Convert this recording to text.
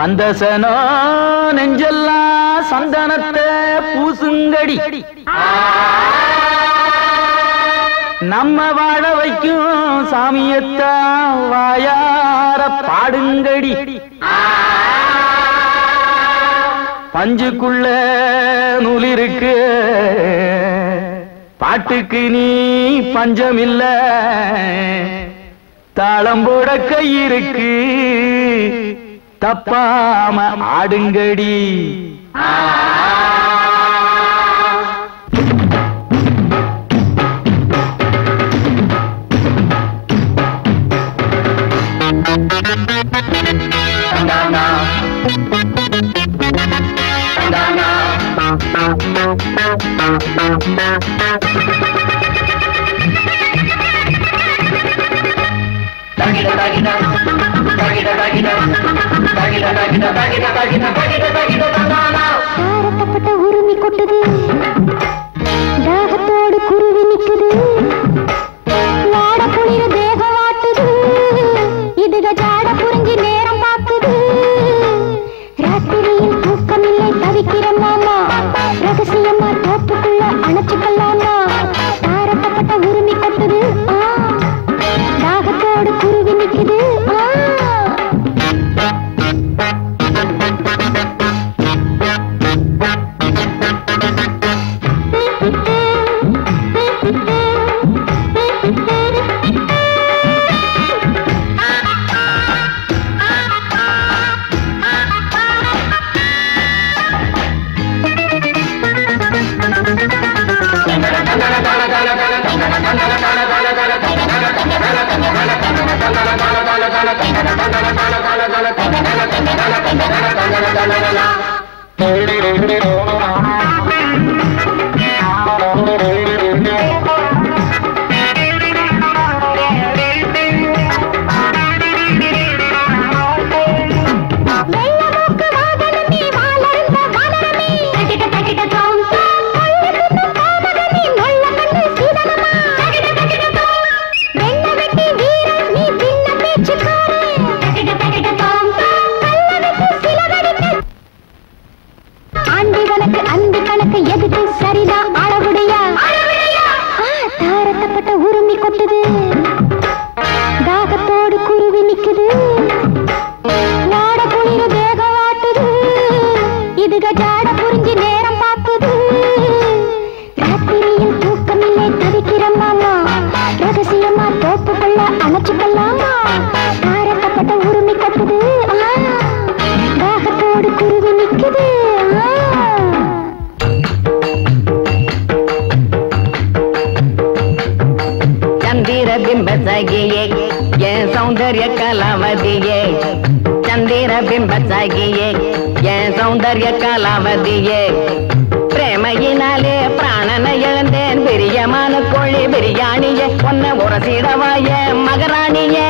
வந்தசனோ நெஞ்செல்லாம் சந்தனத்தை பூசுங்கடி நம்ம வாழ வைக்கும் சாமியத்தான் வாயார பாடுங்கடி பஞ்சுக்குள்ள நூலிருக்கு பாட்டுக்கு நீ பஞ்சமில்ல தாளம் போட கை இருக்கு தப்பாம ஆடுங்கடி சாரத்தப்பட்ட உரிமை கொட்டுது தாகத்தோடு குருவி நிக்குது வாட குளிர தேகம் வாட்டுது இதுக ஜாட புரிஞ்சு நேரம் பார்க்குது ராத்திரியில் தூக்கமில்லை தவிக்கிற மாமா ரகசியமா தோப்புக்குள்ள அணைச்சுக்கலாமா சாரத்தப்பட்ட உரிமை கொட்டுது தாகத்தோடு குருவி நிக்குது பிரேமையினாலே பிராணனை இழந்தேன் பிரியமான கோழி பிரியாணியே ஒன்ன உரசிடவாய மகராணியே